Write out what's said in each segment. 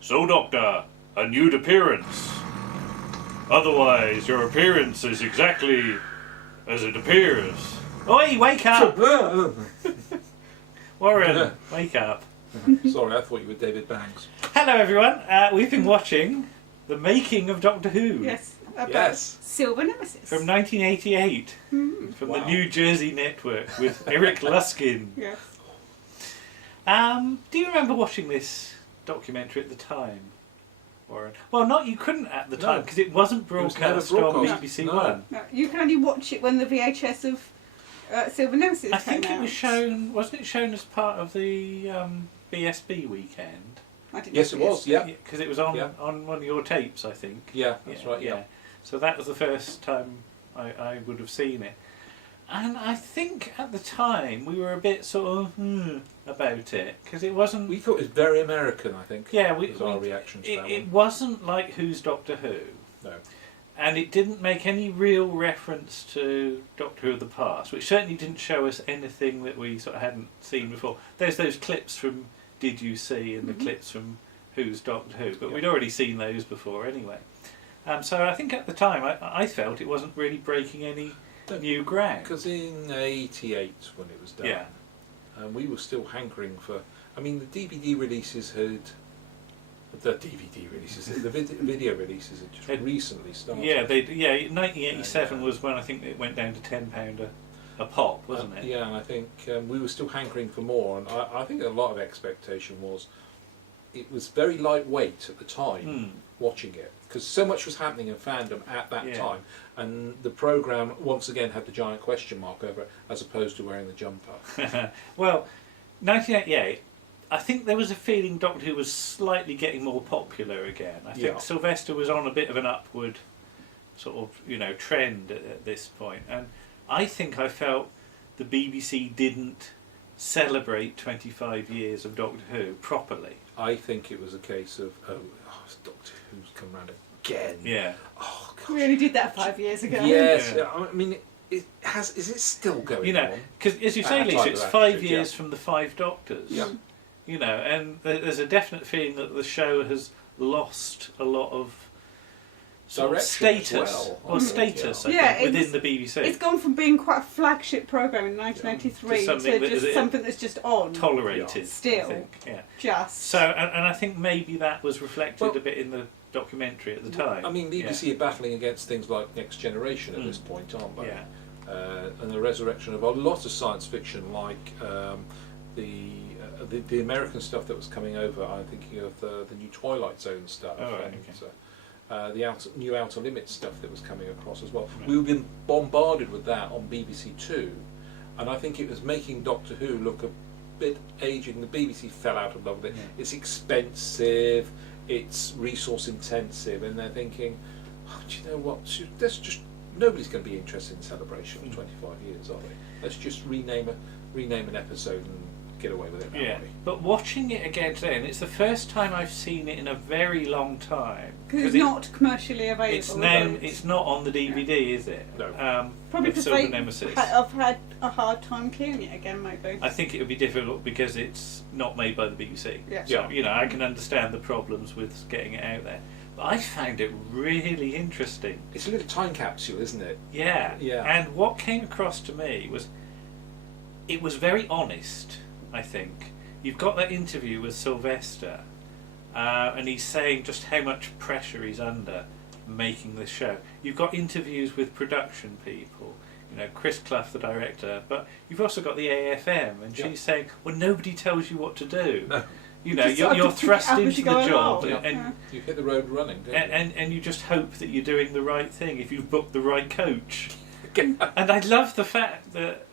"So, Doctor, a nude appearance. Otherwise, your appearance is exactly as it appears." Oi, wake up! Warren, wake up. Sorry, I thought you were David Banks. Hello, everyone. We've been watching The Making of Doctor Who. Yes, about Yes. Silver Nemesis. From 1988. From the New Jersey Network with Eric Luskin. Yes. Do you remember watching this documentary at the time, Warren? Well, you couldn't at the No. time because it wasn't broadcast on broadcast. BBC No. One. No, you can only watch it when the VHS of Silver Nemesis I came think out. it was shown. Wasn't it shown as part of the BSB weekend? I didn't Yes, know it was. Yeah. Because it was on Yeah. on one of your tapes, I think. Yeah, that's right. Yeah. So that was the first time I would have seen it. And I think at the time we were a bit sort of about it because it wasn't. We thought it was very American. I think. Yeah, was our reaction to that it one. wasn't like Who's Doctor Who. No. And it didn't make any real reference to Doctor Who of the past, which certainly didn't show us anything that we sort of hadn't seen before. There's those clips from Did You See and the clips from Who's Doctor Who, but we'd already seen those before anyway. So I think at the time I felt it wasn't really breaking any new ground. Because in '88, when it was done, we were still hankering for. I mean, the DVD releases had. The DVD releases, the video releases had just recently started. Yeah, 1987 was when I think it went down to £10 a pop, wasn't it? Yeah, and I think we were still hankering for more, and I think a lot of expectation was. It was very lightweight at the time, watching it, because so much was happening in fandom at that time, and the programme once again had the giant question mark over it, as opposed to wearing the jumper. Well, 1988, I think there was a feeling Doctor Who was slightly getting more popular again. I think Sylvester was on a bit of an upward sort of, trend at this point, and I think I felt the BBC didn't celebrate 25 years of Doctor Who properly. I think it was a case of, Doctor Who's come round again. Yeah. Oh, gosh. We only did that 5 years ago. Yes, Yeah. I mean, is it still going on? Because as you say, That Lisa, type it's of 5 attitude, years from the 5 Doctors. Yeah. And there's a definite feeling that the show has lost a lot of sort of Direction as status, well, I think, status yeah. I think, within the BBC. It's gone from being quite a flagship programme in 1993 To something to that is just something that's just on. Tolerated, Still. I think. Yeah. Just. So, and I think maybe that was reflected a bit in the documentary at the time. I mean, BBC are battling against things like Next Generation at this point, aren't they? Yeah. And the resurrection of a lot of science fiction, like the American stuff that was coming over. I'm thinking of the new Twilight Zone stuff, the new Outer Limits stuff that was coming across as well. Right. We've been bombarded with that on BBC Two, and I think it was making Doctor Who look a bit aged. And the BBC fell out of love with it. Yeah. It's expensive, it's resource intensive, and they're thinking, do you know what? Nobody's going to be interested in celebration of 25 years, are they? Let's just rename an episode and get away with it that way. But watching it again today, and it's the first time I've seen it in a very long time. Because it's not commercially available. It's not on the DVD, is it? No. Probably because Silver Nemesis. I've had a hard time clearing it again, maybe. I think it would be difficult because it's not made by the BBC. Yeah. So, I can understand the problems with getting it out there. But I found it really interesting. It's a little time capsule, isn't it? Yeah. Yeah. And what came across to me was, it was very honest, I think. You've got that interview with Sylvester, and he's saying just how much pressure he's under making this show. You've got interviews with production people, Chris Clough, the director, but you've also got the AFM, and she's saying, well, nobody tells you what to do. No. You're thrust into the job, and you hit the road running, don't you? And you just hope that you're doing the right thing if you've booked the right coach. And I love the fact that,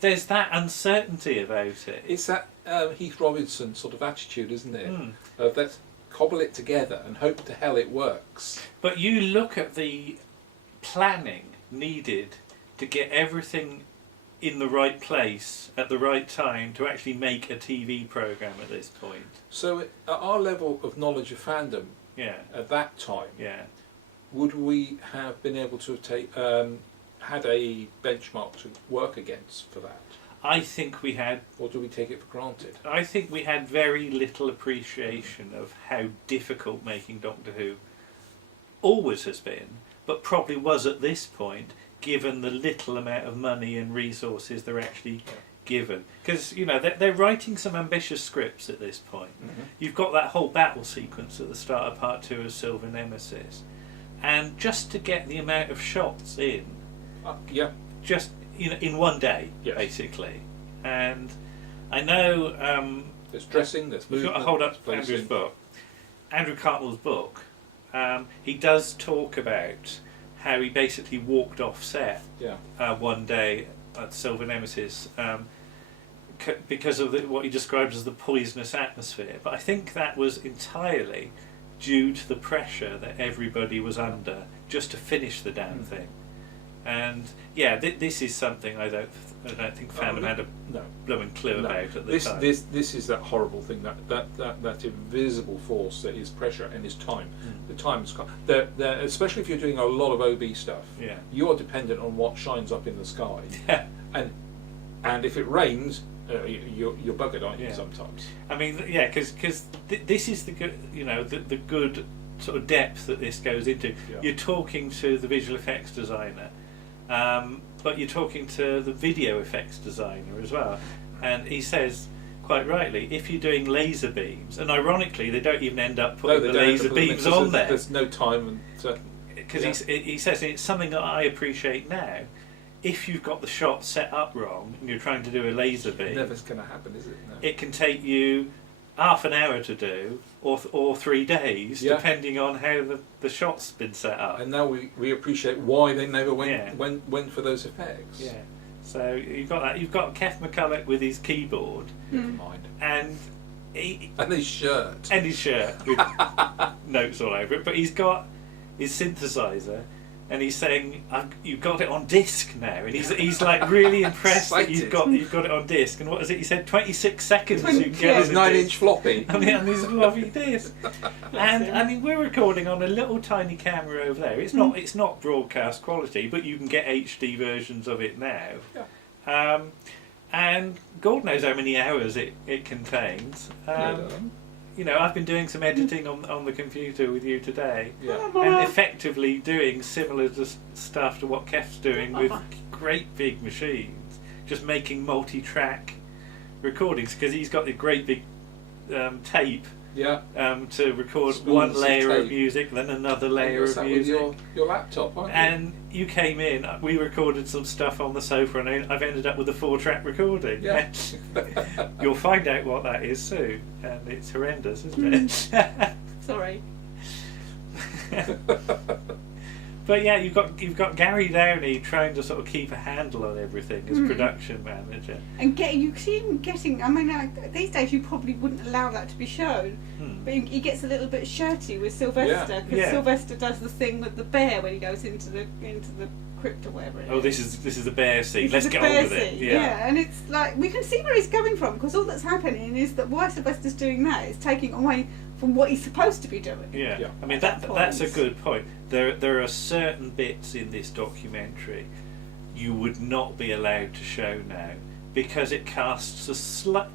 there's that uncertainty about it. It's that Heath Robinson sort of attitude, isn't it? Of let's cobble it together and hope to hell it works. But you look at the planning needed to get everything in the right place at the right time to actually make a TV programme at this point. So at our level of knowledge of fandom at that time, would we have been able to have had a benchmark to work against for that? I think we had. Or do we take it for granted? I think we had very little appreciation of how difficult making Doctor Who always has been, but probably was at this point, given the little amount of money and resources they're actually given. Because, you know, they're writing some ambitious scripts at this point. Mm-hmm. You've got that whole battle sequence at the start of Part 2 of Silver Nemesis. And just to get the amount of shots in, just, you know, in one day, basically. And I know... there's dressing, there's movement. We've got to hold up Andrew's book. Andrew Cartmell's book. He does talk about how he basically walked off set one day at Silver Nemesis because of what he described as the poisonous atmosphere. But I think that was entirely due to the pressure that everybody was under just to finish the damn thing. And this is something I don't think Fandom had a blowing clue about at the time. This is that horrible thing, that invisible force that is pressure and is time. The time is especially if you're doing a lot of OB stuff. Yeah. You are dependent on what shines up in the sky. And if it rains, you're buggered, aren't you? Sometimes. I mean, because this is the good, you know, the good sort of depth that this goes into. Yeah. You're talking to the visual effects designer. But you're talking to the video effects designer as well, and he says quite rightly, if you're doing laser beams, and ironically they don't even end up putting the laser beams on there. There's no time, because he says it's something that I appreciate now. If you've got the shot set up wrong and you're trying to do a laser beam, never's going to happen, is it? No. It can take you half an hour to do, or 3 days, depending on how the shot's been set up. And now we appreciate why they never went for those effects. Yeah. So you've got that. You've got Kev McCulloch with his keyboard, never mind, and his shirt, with notes all over it. But he's got his synthesizer. And he's saying, "You've got it on disc now," and he's like really impressed that you've got it on disc. And what is it? He said 26 seconds. You can get his 9-inch floppy. On his floppy disc. And I mean, we're recording on a little tiny camera over there. It's not broadcast quality, but you can get HD versions of it now. Yeah. And God knows how many hours it contains. You know, I've been doing some editing on the computer with you today, and effectively doing similar stuff to what Kef's doing with great big machines, just making multi-track recordings, because he's got the great big tape to record one layer of music, then another layer of music. With your laptop, aren't you? And you came in, we recorded some stuff on the sofa, and I've ended up with a 4-track recording. Yeah. You'll find out what that is soon, and it's horrendous, isn't it? Sorry. But yeah, you've got Gary Downey trying to sort of keep a handle on everything as production manager. And you see him getting. I mean, these days you probably wouldn't allow that to be shown, but he gets a little bit shirty with Sylvester, because Sylvester does the thing with the bear when he goes into the crypt or whatever. This is the bear scene. Let's get on with it. Yeah, and it's like we can see where he's coming from, because all that's happening is that why Sylvester's doing that is taking away from what he's supposed to be doing. Yeah. I mean that's a good point. There are certain bits in this documentary you would not be allowed to show now, because it casts not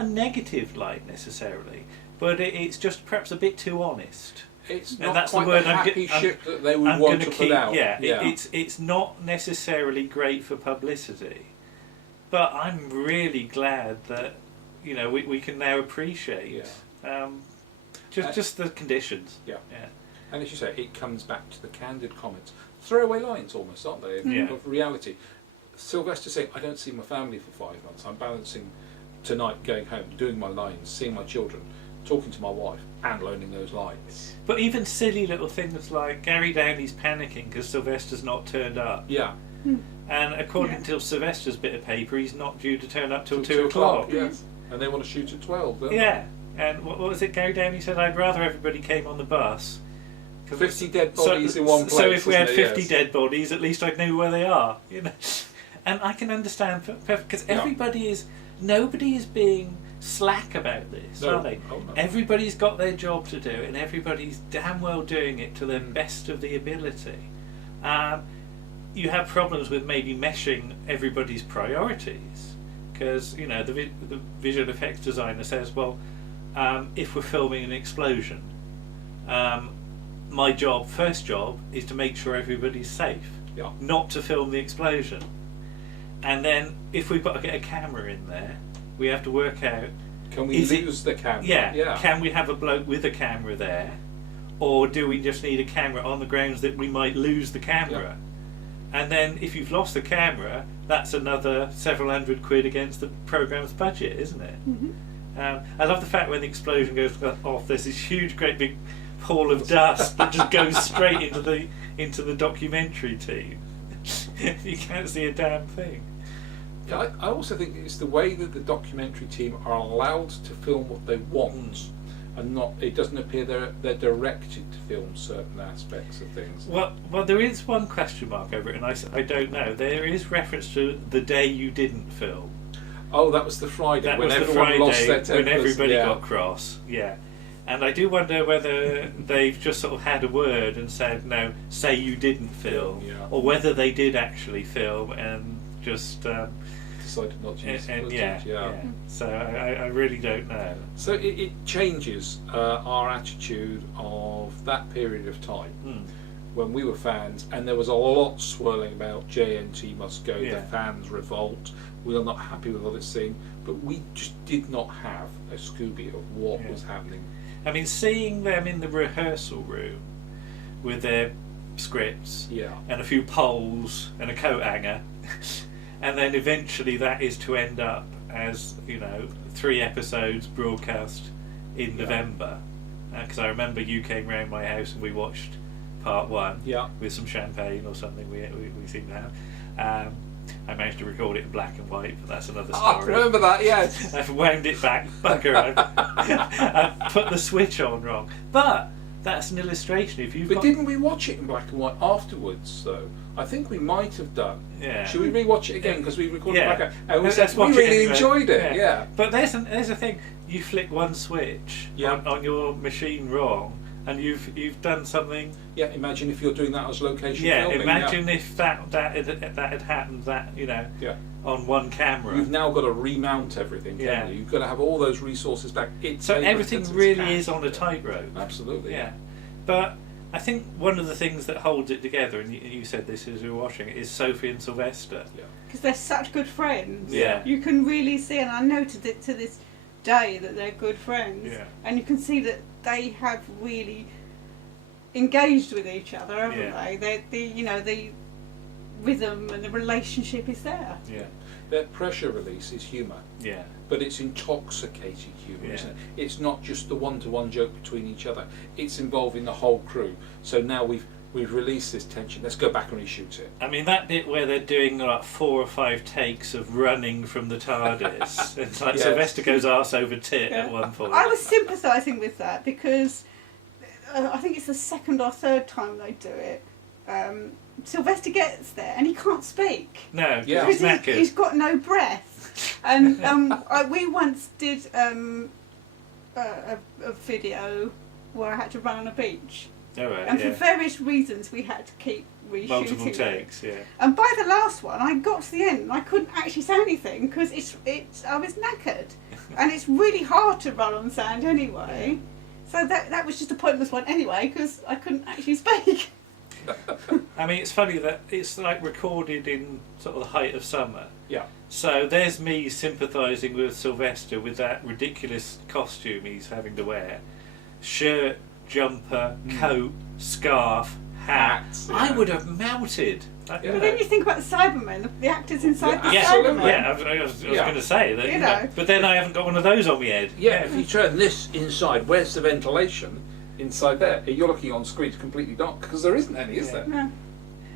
a negative light necessarily, but it's just perhaps a bit too honest. It's and not that's quite the word the happy ship that they would I'm want to keep, put out. It's not necessarily great for publicity, but I'm really glad that we can now appreciate just the conditions. Yeah. And as you say, it comes back to the candid comments, throwaway lines almost, aren't they? Of reality. Sylvester saying, "I don't see my family for 5 months. I'm balancing tonight, going home, doing my lines, seeing my children, talking to my wife, and learning those lines." But even silly little things like Gary Downey's panicking because Sylvester's not turned up. Yeah. And according to Sylvester's bit of paper, he's not due to turn up till 2 o'clock. Yes. And they want to shoot at 12, don't they? And what was it Gary Downey said? I'd rather everybody came on the bus. 50 dead bodies in one place. So if we had 50 dead bodies, at least I'd know where they are. And I can understand because nobody is being slack about this, are they? Oh, no. Everybody's got their job to do, and everybody's damn well doing it to the best of the ability. You have problems with maybe meshing everybody's priorities, because the visual effects designer says, well, if we're filming an explosion, my first job is to make sure everybody's safe, not to film the explosion. And then if we've got to get a camera in there, we have to work out, can we lose the camera? Yeah, can we have a bloke with a camera there, or do we just need a camera on the grounds that we might lose the camera? And then if you've lost the camera, that's another several £100 against the programme's budget, isn't it? I love the fact when the explosion goes off, there's this huge, great big pool of dust that just goes straight into the documentary team. You can't see a damn thing. Yeah, I also think it's the way that the documentary team are allowed to film what they want, and it doesn't appear they're directed to film certain aspects of things. Well, there is one question mark over it, and I don't know. There is reference to the day you didn't film. Oh, that was the Friday. That when was the everyone Friday lost their tempers. when everybody got cross. Yeah. And I do wonder whether they've just sort of had a word and said, no, say you didn't film, or whether they did actually film and just decided not to use footage. Yeah. So I really don't know. So it changes our attitude of that period of time when we were fans, and there was a lot swirling about JNT must go, the fans revolt, we are not happy with what it's seeing, but we just did not have a Scooby of what was happening. I mean, seeing them in the rehearsal room with their scripts and a few poles and a coat hanger, and then eventually that is to end up as 3 episodes broadcast in November. Because I remember you came round my house and we watched part 1 with some champagne or something we seem to have. I managed to record it in black and white, but that's another story. I remember that, yes. I've wound it back, bugger. I put the switch on wrong. But that's an illustration. But didn't we watch it in black and white afterwards, though? I think we might have done. Yeah. Should we re-watch it again? Because we recorded Yeah. it back and we really enjoyed it. Yeah. But there's a thing. You flick one switch on your machine wrong, and you've done something. Yeah. Imagine if you're doing that as location filming. Imagine if that had happened. On one camera. You've now got to remount everything. You? You've got to have all those resources back. So everything really is on a tightrope. Absolutely. Yeah. But I think one of the things that holds it together, and you said this as you were watching it, is Sophie and Sylvester. Because they're such good friends. Yeah. You can really see, and I noted it to this day, that they're good friends. Yeah. And you can see that they have really engaged with each other, haven't they? The rhythm and the relationship is there. Yeah. Their pressure release is humour. Yeah. But it's intoxicating humour, isn't it? It's not just the one-to-one joke between each other. It's involving the whole crew. So now we've released this tension. Let's go back and reshoot it. I mean, that bit where they're doing like 4 or 5 takes of running from the TARDIS. It's like Sylvester goes arse over tit at one point. I was sympathising with that because I think it's the 2nd or 3rd time they do it. Sylvester gets there and he can't speak. No, because he's got no breath. And we once did a video where I had to run on a beach. Oh, right, and for various reasons we had to keep reshooting multiple takes, And by the last one I got to the end and I couldn't actually say anything because I was knackered. And it's really hard to run on sand anyway. So that was just a pointless one anyway because I couldn't actually speak. I mean, it's funny that it's like recorded in sort of the height of summer. Yeah. So there's me sympathising with Sylvester with that ridiculous costume he's having to wear. Shirt, jumper, coat, scarf, hat. I would have melted. But then you think about the Cybermen, the actors inside the Cybermen. Cybermen. I was going to say that. But then I haven't got one of those on my head. Yeah, if you turn this inside, where's the ventilation? Inside there, you're looking on screen, it's completely dark because there isn't any, is there? No.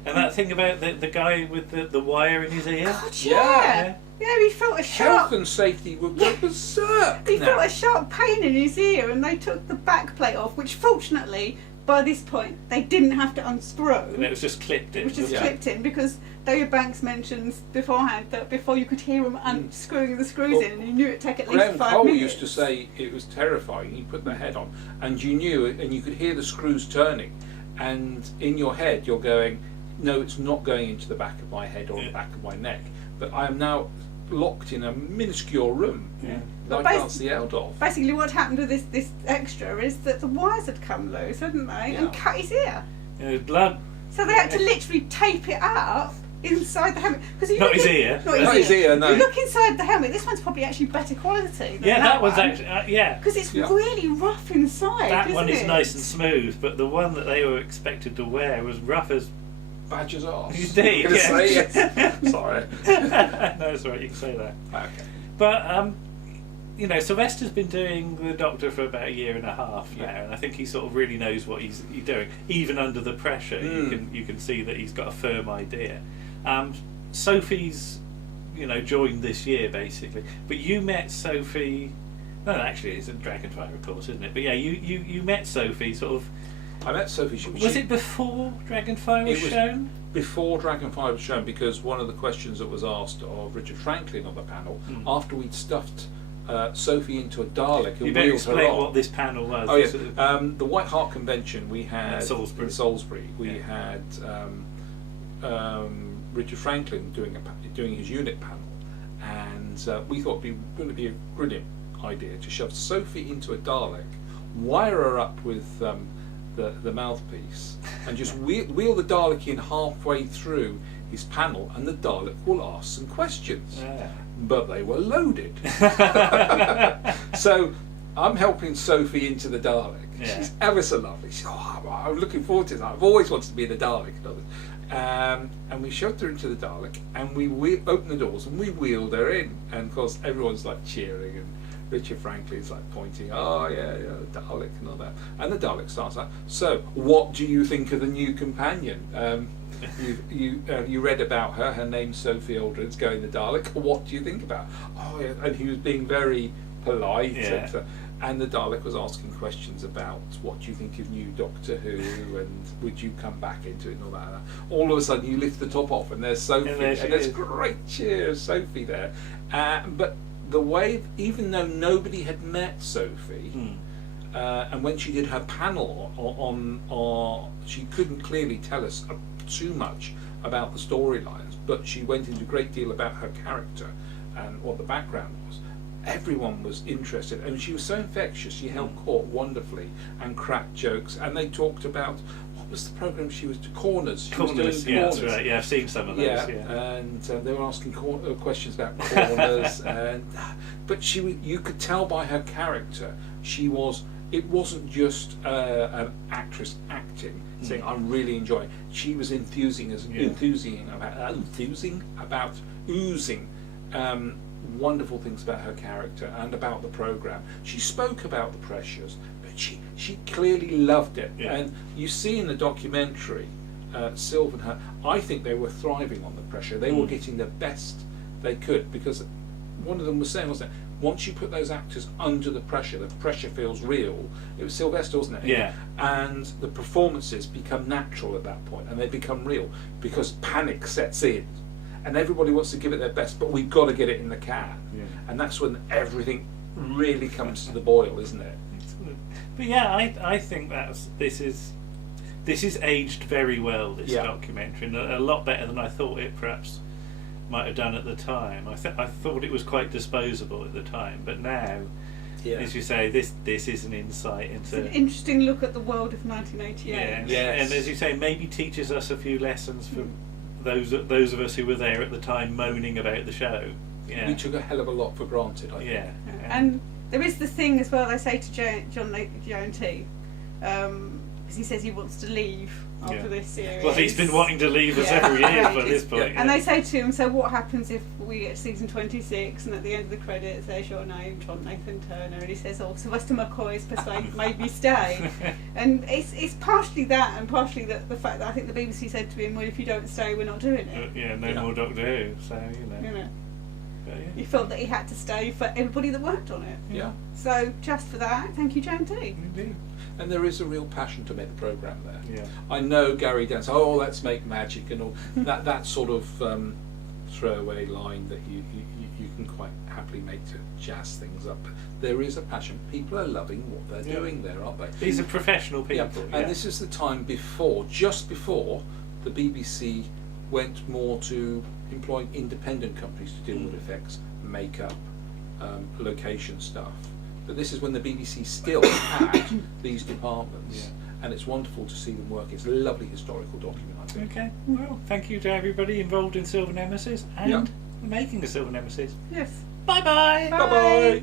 And that thing about the guy with the wire in his ear. God, yeah, he felt a sharp. Health and safety would go berserk. He felt a sharp pain in his ear, and they took the back plate off, which fortunately, by this point, they didn't have to unscrew. And it was just clipped in. It was just clipped in because David Banks mentions beforehand that before you could hear him unscrewing the screws in, and you knew it'd take at least 5 minutes. Cole used to say it was terrifying. You put the head on, and you knew it, and you could hear the screws turning, and in your head you're going, no, it's not going into the back of my head or the back of my neck. But I am now locked in a minuscule room that I can't see out of. Basically, what happened with this extra is that the wires had come loose, hadn't they, and cut his ear. There's blood. So they had to literally tape it up inside the helmet. Not his ear. Not his ear, no. no. You look inside the helmet, this one's probably actually better quality than that one's one. actually, Because it's really rough inside, That one is it? nice and smooth, but the one that they were expected to wear was rough as... Badger's arse. Indeed, I'm gonna say yes. Sorry. No, it's all right, you can say that. Okay. But, you know, Sylvester's been doing the Doctor for about 1.5 years now, and I think he sort of really knows what he's doing. Even under the pressure, you can see that he's got a firm idea. Sophie's, you know, joined this year basically, but you met Sophie. No, actually, it's a Dragonfire, of course, isn't it? But yeah, you met Sophie sort of. I met Sophie. Was it before Dragonfire was shown? Before Dragonfire was shown, because one of the questions that was asked of Richard Franklin on the panel, after we'd stuffed Sophie into a Dalek and you better wheeled her explain on. what this panel was. Oh yes, the White Hart Convention we had in Salisbury. We had Richard Franklin doing his unit panel, and we thought it would be a brilliant idea to shove Sophie into a Dalek, wire her up with the mouthpiece, and just wheel the Dalek in halfway through his panel, and the Dalek will ask some questions. But they were loaded. So I'm helping Sophie into the Dalek. She's ever so lovely. She's, I'm looking forward to this. I've always wanted to be in the Dalek. And we shoved her into the Dalek, and we opened the doors and we wheeled her in. And of course everyone's like cheering, and Richard Franklin's like pointing, oh yeah, Dalek and all that. And the Dalek starts out, so what do you think of the new companion? You read about her. Her name's Sophie Aldred's going the Dalek. What do you think about her? Oh yeah, and he was being very polite. And the Dalek was asking questions about what do you think of new Doctor Who, and would you come back into it and all that. All of a sudden you lift the top off and there's Sophie, and there's great cheers, Sophie there. But the way, even though nobody had met Sophie, and when she did her panel on she couldn't clearly tell us too much about the storylines, but she went into a great deal about her character and what the background was. Everyone was interested, and she was so infectious. She held court wonderfully and cracked jokes, and they talked about, what was the programme she was doing? Corners. Corners, that's right. Yeah, I've seen some of those. And they were asking questions about corners, but you could tell by her character, it wasn't just an actress acting, saying I'm really enjoying. She was enthusing about oozing wonderful things about her character and about the programme. She spoke about the pressures, but she clearly loved it. And you see in the documentary, Sylve and her, I think they were thriving on the pressure. They were getting the best they could, because one of them was saying, wasn't it, once you put those actors under the pressure feels real. It was Sylvester, wasn't it? Yeah. And the performances become natural at that point, and they become real, because panic sets in. And everybody wants to give it their best, but we've got to get it in the can. And that's when everything really comes to the boil, isn't it? But yeah, I think this is aged very well, this documentary, and a lot better than I thought it perhaps might have done at the time. I thought it was quite disposable at the time, but now, as you say, this is an insight into... It's an interesting look at the world of 1988. Yes. And as you say, maybe teaches us a few lessons from those of us who were there at the time moaning about the show. We took a hell of a lot for granted, I think. And there is the thing as well, they say to John T, because he says he wants to leave after this series. Well, he's been wanting to leave for several years by this point. And they say to him, so what happens if we get season 26 and at the end of the credits there's your name, John Nathan Turner, and he says, oh, Sylvester McCoy's persuaded made me stay. And it's partially that, and partially the fact that I think the BBC said to him, well, if you don't stay, we're not doing it. No more Doctor Who, so, you know. He felt that he had to stay for everybody that worked on it. So just for that, thank you, Jan T. Indeed. And there is a real passion to make the programme there. Yeah. I know Gary Dan says, oh, let's make magic and all that sort of throwaway line that you can quite happily make to jazz things up. But there is a passion. People are loving what they're doing there, aren't they? These are professional people. And this is the time just before the BBC went more to employing independent companies to deal with effects, makeup, location stuff. But this is when the BBC still had these departments, and it's wonderful to see them work. It's a lovely historical document, I think. Okay, well, thank you to everybody involved in Silver Nemesis and the making of Silver Nemesis. Yes. Bye-bye. Bye. Bye-bye.